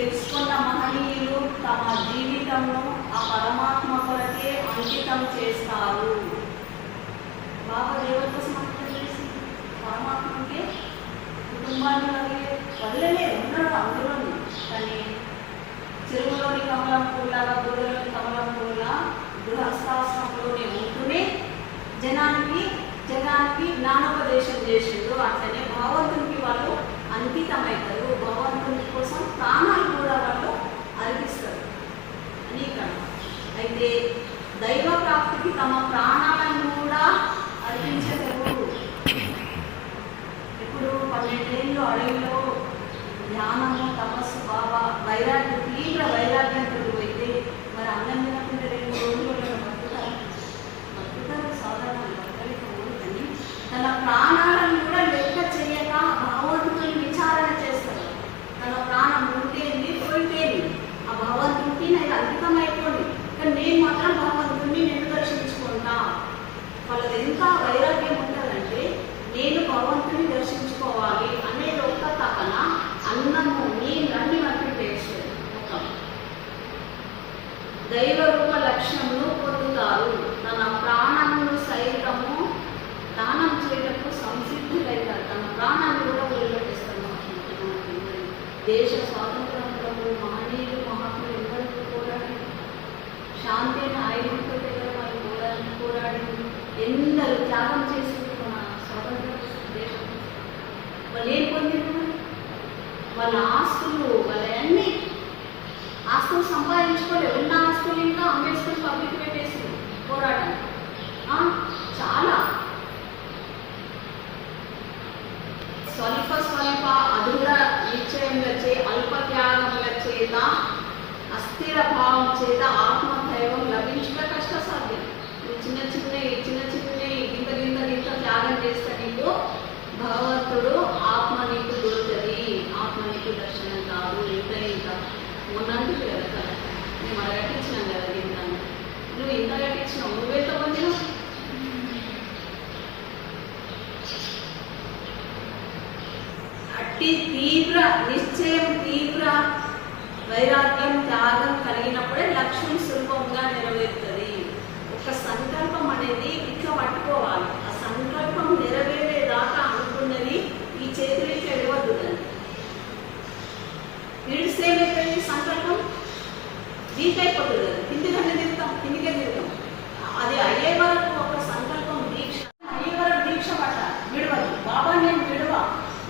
తెలుసుకున్న మహనీయులు తమ జీవితంలో ఆ పరమాత్మ కొరకే అంకితం చేస్తారు. బాబా దేవుడి కోసం అంకితం చేసి పరమాత్మకే కుటుంబాన్ని వదిలే వదిలలే ఉన్నాడు అందులోని. కానీ చెరువులోని కమలం పూలాగా గొర్రెలోని కమలం పూల గృహస్థాశ్రమంలోనే ఉంటూనే జనానికి జనానికి జ్ఞానోపదేశం చేసింది అట్లనే భగవంతునికి వాళ్ళు అంకితమవుతారు భగవంతుని కోసం ప్రాణాలు కూడా వాళ్ళు అర్పిస్తారు అని ఇక్కడ అయితే దైవ ప్రాప్తికి తమ ప్రాణాలను కూడా అర్పించగలరు ఇప్పుడు పన్నెండేళ్ళు అడవిలో ధ్యానము తపస్సు బాబా వైరాగ్యం తీవ్ర వైరాగ్యంతో పోయితే మరి అన్నం తినకుండా రెండు రోజులు బతుకుతారు బతుకుతారు సాధారణ బతకలేకపోదు కానీ తన ప్రాణాలను కూడా లెక్క చేయక భగవంతుని విచారణ చేస్తారు తన ప్రాణం ఉంటేంది పోయితేంది ఆ భగవంతునికి నాకు అంకితమైపోయింది కానీ నేను మాత్రం భగవంతుని నేను దర్శించుకుంటా వాళ్ళది ఎంత వైరాగ్యం ఉంటుందంటే నేను భగవంతుని దర్శించుకోవాలి అనేది ఒక్క తపన అన్నము నీళ్ళు అన్ని వంటి పేర్చారు ఒక దైవ రూప లక్ష్యమును పొందుతారు తన ప్రాణమును సైతము దానం చేయటకు సంసిద్ధులైతారు తన ప్రాణాన్ని కూడా వదిలిపెట్టేస్తారు మహాత్ములు. దేశ స్వాతంత్రంలో మహనీయులు మహాత్ములు ఎందరికీ పోరాడి శాంతి అయిన ఆయుధంతో దగ్గర పోరాడి పోరాడి ఎందరూ త్యాగం చేసి మన స్వాతంత్ర దేశం. వాళ్ళు ఏం పొందిరు వాళ్ళ ఆస్తులు వాళ్ళ అన్ని ఆస్తులు సంపాదించుకోలేదు ఉన్న ఆస్తులు ఇంకా అంబేద్కర్ పబ్లిక్ పెట్టేసి పోరాటం. ఆ, చాలా చేత ఆత్మధైవం లభించుట కష్ట సాధ్యం నువ్వు చిన్న చిన్న చిన్న చిన్న గింత గింత గింత త్యాగం చేస్తే నీకు భగవంతుడు ఆత్మ నీకు దొరుకుతుంది. ఆత్మ నీకు దర్శనం కాదు. ఇంత ఇంత మొన్నంటుంది కదా కదా మేము అలా కట్టించినాం కదా గింతాన్ని నువ్వు ఇంత కట్టించినావు. నువ్వెంత పొందినావు? అట్టి తీవ్ర నిశ్చయం వైరాగ్యం త్యాగం కలిగినప్పుడే లక్ష్యం సులభంగా నెరవేరుతుంది. ఒక సంకల్పం అనేది ఇట్లా పట్టుకోవాలి. ఆ సంకల్పం నెరవేరేదాకా అనుకున్నది ఈ చేతులకి వెళ్ళవద్దు దాన్ని విడిసేమైపోయింది సంకల్పం వీక్ అయిపోతుంది అది కిందికనే తిరుగుతాం కిందికే తిరుగుతాం అది అయ్యే వరకు ఒక సంకల్పం దీక్ష అయ్యే వరకు దీక్ష పట్టాలి విడవదు బాబా నేను విడవ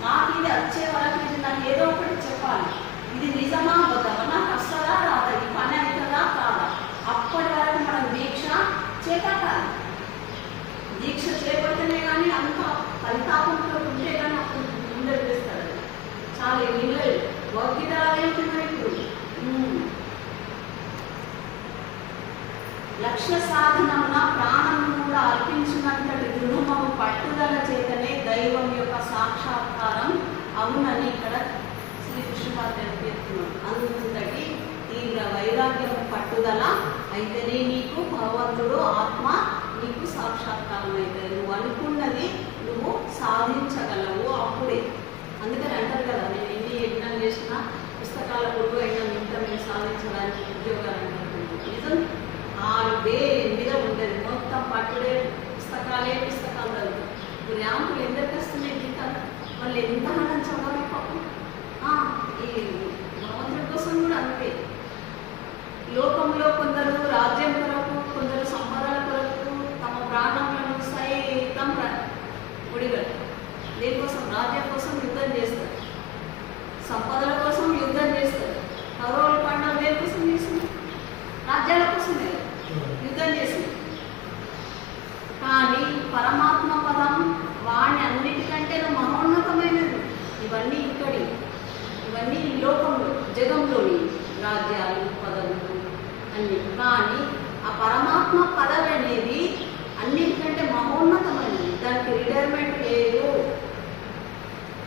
నాకు ఇది వచ్చే వరకు ఇది నాకు ఏదో ఒకటి చెప్పాలి ఇది నిజమా అబద్ధమా నాకు వస్తుందా రాదా ఈ పని అవుతుందా కాదా అప్పటి వరకు మనం దీక్ష చేపట్టాలి దీక్ష చేపడితేనే కానీ అంత పరితాపంతో ఉంటే కానీ అప్పుడు ముందే వేస్తాడు చాలా ఎన్నిళ్ళు భౌతిక ఆలయం ఇప్పుడు ఉమ్. లక్ష్య సాధనమున ప్రాణం కూడా అర్పించినంతటి దృఢమము పట్టుదల చేతనే దైవం యొక్క సాక్షాత్కారం అవునని ఇక్కడ శ్రీకృష్ణపాద తెలిపిస్తున్నాడు అంతటి తీవ్ర వైరాగ్యం పట్టుదల అయితేనే నీకు భగవంతుడు ఆత్మ నీకు సాక్షాత్కారం అవుతుంది నువ్వు అనుకున్నది నువ్వు సాధించగలవు అప్పుడే. అందుకని అంటారు కదా నేను ఎన్ని యజ్ఞాలు చేసినా పుస్తకాల కొడుకు అయినా ఇంత మేము సాధించడానికి ఉద్యోగాలు అంటారు. నిజం? ఆరు వే మీద ఉండేది. మొత్తం పట్టుడే పుస్తకాలే పుస్తకాలు చదువుతారు ఇప్పుడు ర్యాంపులు ఎందుకు వస్తున్నాయి గీత వాళ్ళు ఎంత మనం చదవాలి పాపం? ఆ, ఈ భగవంతుడి కోసం కూడా అంతే. లోకంలో కొందరు రాజ్యం కొరకు కొందరు సంపదల కొరకు తమ ప్రాణములను సైతం ఒడిగలు దేనికోసం రాజ్యం కోసం యుద్ధం చేస్తారు. సంపదల కోసం యుద్ధం చేస్తారు. కౌరవుల పండుగ దేనికోసం చేస్తుంది రాజ్యాల కోసం కదా. యుద్ధం చేసింది. కానీ పరమాత్మ పదం వాణ్ణి అన్నిటికంటే మహోన్నతమైనది. ఇవన్నీ ఇక్కడి ఇవన్నీ ఈ లోకంలో జగంలోని రాజ్యాలు పదవులు అన్ని. కానీ ఆ పరమాత్మ పదవి అనేది అన్నిటికంటే మహోన్నతమైనది. దానికి రిటైర్మెంట్ లేదు.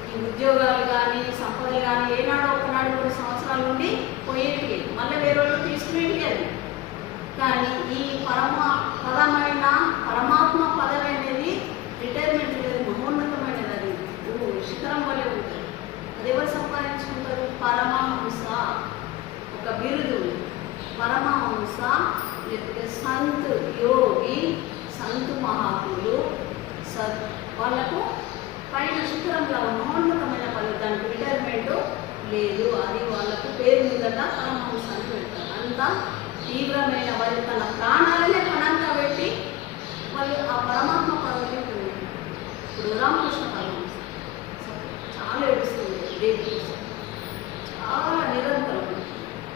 ఈ ఉద్యోగాలు కానీ సంపదలు కానీ ఏనాడో ఒకనాడు కొన్ని సంవత్సరాలు ఉండి పోయేటివి. మళ్ళీ వేరే వాళ్ళు తీసుకునేటివి అది కానీ ఈ పరమ పదమైన పరమాత్మ పదవి అనేది రిటైర్మెంట్ లేదు మహోన్నతమైనది అది. శిఖరం వల్లే ఉంటుంది అది ఎవరు సంపాదించుకుంటారు? పరమహంస ఒక బిరుదు. పరమహంస లేకపోతే సంత్ యోగి సంత్ మహాకులు సత్ వాళ్ళకు పైన శిఖరంలో మహోన్నతమైన పదవి దానికి రిటైర్మెంట్ లేదు. అది వాళ్ళకు పేరు మీద పరమహంస అని పెడతారు. అంతా తీవ్రమైన వారి తన ప్రాణాలనే పణంగా పెట్టి వాళ్ళు ఆ పరమాత్మ పదవిని ఇప్పుడు రామకృష్ణ పరమహంస చాలా ఏడుస్తుంది. దేవుడు కోసం చాలా నిరంతరం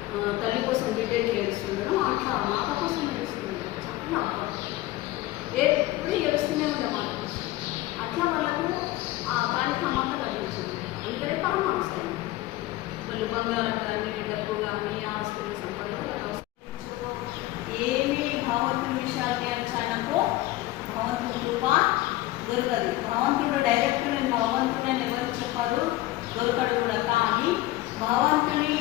ఆ, తల్లి కోసం బిడ్డకి ఏడుస్తుండడం అట్లా మాత కోసం ఏడుస్తుండడం చాలా అబ్బా. ఎప్పుడు ఏడుస్తూనే ఉండే మాట కోసం అట్లా వాళ్ళకు ఆ కార్యక్రమాన్ని లభించింది అందుకనే పరమాంశ వాళ్ళు బంగారం కానీ డబ్బు కానీ ఆస్తులు సంపదలు ఏమి భగవంతుని విషయాన్ని అంచనకు భగవంతుడు కృప దొరకదు. భగవంతుడు డైరెక్ట్ నేను భగవంతుడు అని ఎవరు చెప్పారు దొరకడు కూడా. కానీ భగవంతుని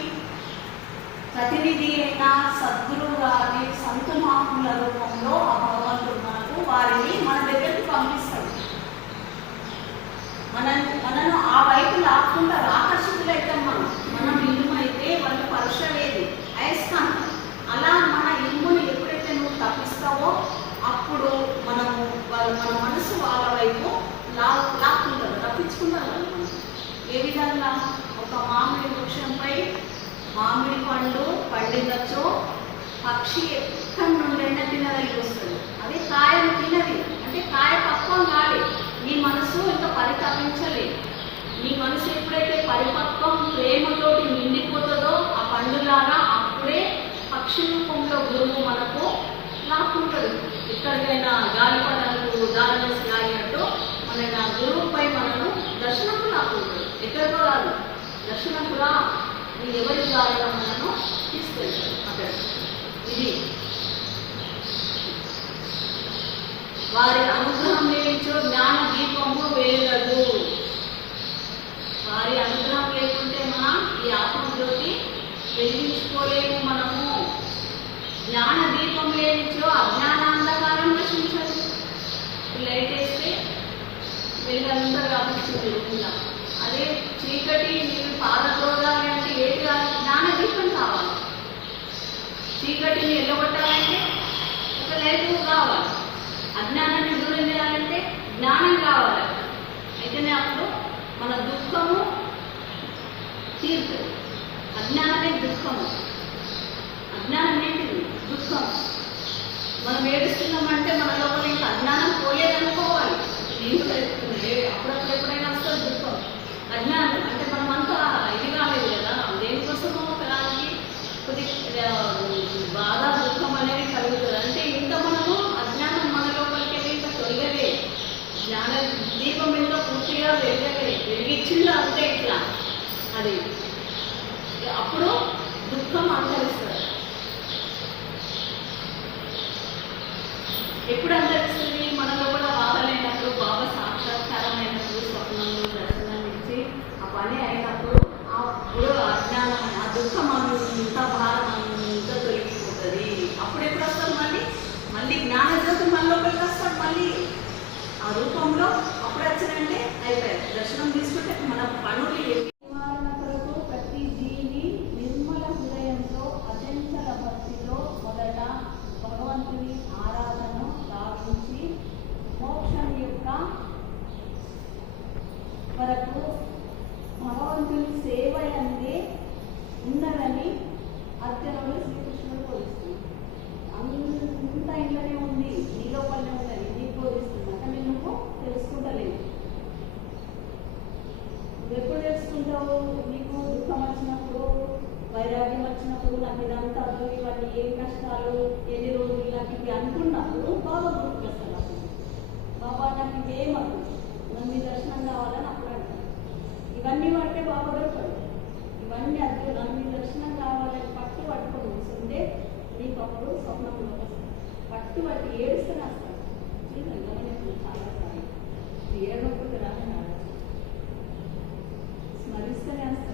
ప్రతినిధి అయిన సద్గురు గారి సంత మహాత్ముల రూపంలో ఆ భగవంతుడు మనకు వారిని మన దగ్గరికి పంపిస్తాడు. మన మనను ఆ వైపు లాక్కుండా రా మనం మనం ఇల్లుమైతే వాళ్ళు పరుషవేది అయస్కాంతం అలా మన ఇల్లుని ఎప్పుడైతే నువ్వు తప్పిస్తావో అప్పుడు మనము వాళ్ళ మన మనసు వాళ్ళ వైపు లా లాక్కుంటారు ఏ విధంగా? ఒక మామిడి వృక్షంపై మామిడి పండు పండిందచ్చో పక్షి ఎక్కడి నుండైనా తినగలిగి వస్తుంది. అది కాయను తినది అంటే కాయ పక్వం కాలే నీ మనసు ఇంకా పరితపించలేదు నీ మనసు ఎప్పుడైతే పరిపక్వం ప్రేమతోటి నిండిపోతుందో ఆ పండులాగా అప్పుడే పక్షి రూపంలో గురువు మనకు లాక్కుంటాడు. ఎక్కడికైనా గాలిపటాలకు దారివేసి లాగినట్టు మన నా గురువుపై మనను దర్శనకు లాక్కుంటాడు ఎక్కడికో కాదు దర్శనకు రా నీ ఎవరి ద్వారా మనను తీసుకెళ్తాడు అక్కడ ఇది వారి అనుగ్రహం లేనిచో జ్ఞాన దీపము వేయగదు వారి అనుగ్రహం లేకుంటే మనం ఈ ఆత్మజ్యోతి వెలిగించుకోలేము మనము. జ్ఞాన దీపం లేనిచో అజ్ఞానాంధకారం నశించదు లైట్ వేస్తే వెళ్ళంతా కాబట్టి వెళ్తుందా అదే చీకటి మీరు పాదక్రోధాలు అంటే ఏది కాదు జ్ఞాన దీపం కావాలి. చీకటిని ఎల్లగొట్టాలంటే ఒక లైట్ కావాలి. అజ్ఞానాన్ని దూరం చేయాలంటే జ్ఞానం కావాలి. అయితేనే అప్పుడు మన దుఃఖము తీరుతుంది. అజ్ఞానమే దుఃఖము. అజ్ఞానం ఏంటిది? దుఃఖం. మనం ఏడుస్తున్నామంటే మన లోపల ఇంకా అజ్ఞానం పోయేదనుకోవాలి ఏం చేస్తుంది అప్పుడప్పుడు ఎప్పుడైనా వస్తుంది దుఃఖం. అజ్ఞానం అంటే మనం అంతా ఇది కాలేదు కదా దేనికోసమో ఒకదానికి కొద్ది ఆ, బాధ దుఃఖం అనేది కలుగుతుంది అంటే ఇంకా మనము అజ్ఞానం మన లోపలికి వెళ్ళి ఇంకా తొలగలే జ్ఞాన దీపం ఇంకా పూర్తిగా వెలగలే వెలిగించింది అంతే ఇట్లా అది అప్పుడు దుఃఖం అంతరిస్తుంది ఎప్పుడు అంతరిస్తుంది మన లోపల బాధ లేనప్పుడు బాబా సాక్షాత్కారం అయినప్పుడు స్వప్నంలో దర్శనం ఇచ్చి ఆ పని అయినప్పుడు అప్పుడు అజ్ఞానం ఆ దుఃఖం అంత భారం ఇంత తొలగిపోతుంది. అప్పుడు ఎప్పుడు వస్తారు మళ్ళీ. మళ్ళీ జ్ఞానజ్యోతి మన లోపలికి వస్తారు మళ్ళీ. ఆ రూపంలో అప్పుడు వచ్చినంటే అయిపోయాయి. దర్శనం తీసుకుంటే మన పనులు ఏవి నివారణ కొరకు ప్రతి జీవి నిర్మల హృదయంతో అచంచల భక్తితో మొదట భగవంతుని ఆరాధన గావించి మోక్షం యొక్క వరకు భగవంతుని సేవ అందే ఉన్నదని అర్జునుడు శ్రీకృష్ణుడు బోధిస్తుంది అంతా ఇంట్లోనే ఉంది నీ లోపలనే ఉన్నది నీకు బోధిస్తుంది అంటే నువ్వు తెలుసుకుంటలేదు నువ్వు ఎప్పుడు తెలుసుకుంటావు నీకు దుఃఖం వచ్చినప్పుడు వైరాగ్యం వచ్చినప్పుడు నాకు ఇదంతా వద్దు, ఇవన్నీ ఏం కష్టాలు ఎన్ని రోజులు నాకు ఇవి అనుకున్నప్పుడు బాబా గుర్తుకొస్తాడు అప్పుడు బాబా నాకు ఇవేమద్దు నన్ను మీ దర్శనం కావాలని అప్పుడు అంటాడు ఇవన్నీ పడితే బాబా దొరకడు కదా అద్దు మీ దర్శనం కావాలని పట్టు పట్టుకుని కూర్చుంటే మీకు అప్పుడు స్వప్నం పట్టు పట్టి ఏడుస్తూనే వస్తాడు. చూడండి గమనించండి చాలా సార్లు ఏడవకుండా రాని స్మరిస్తూనే వస్తాను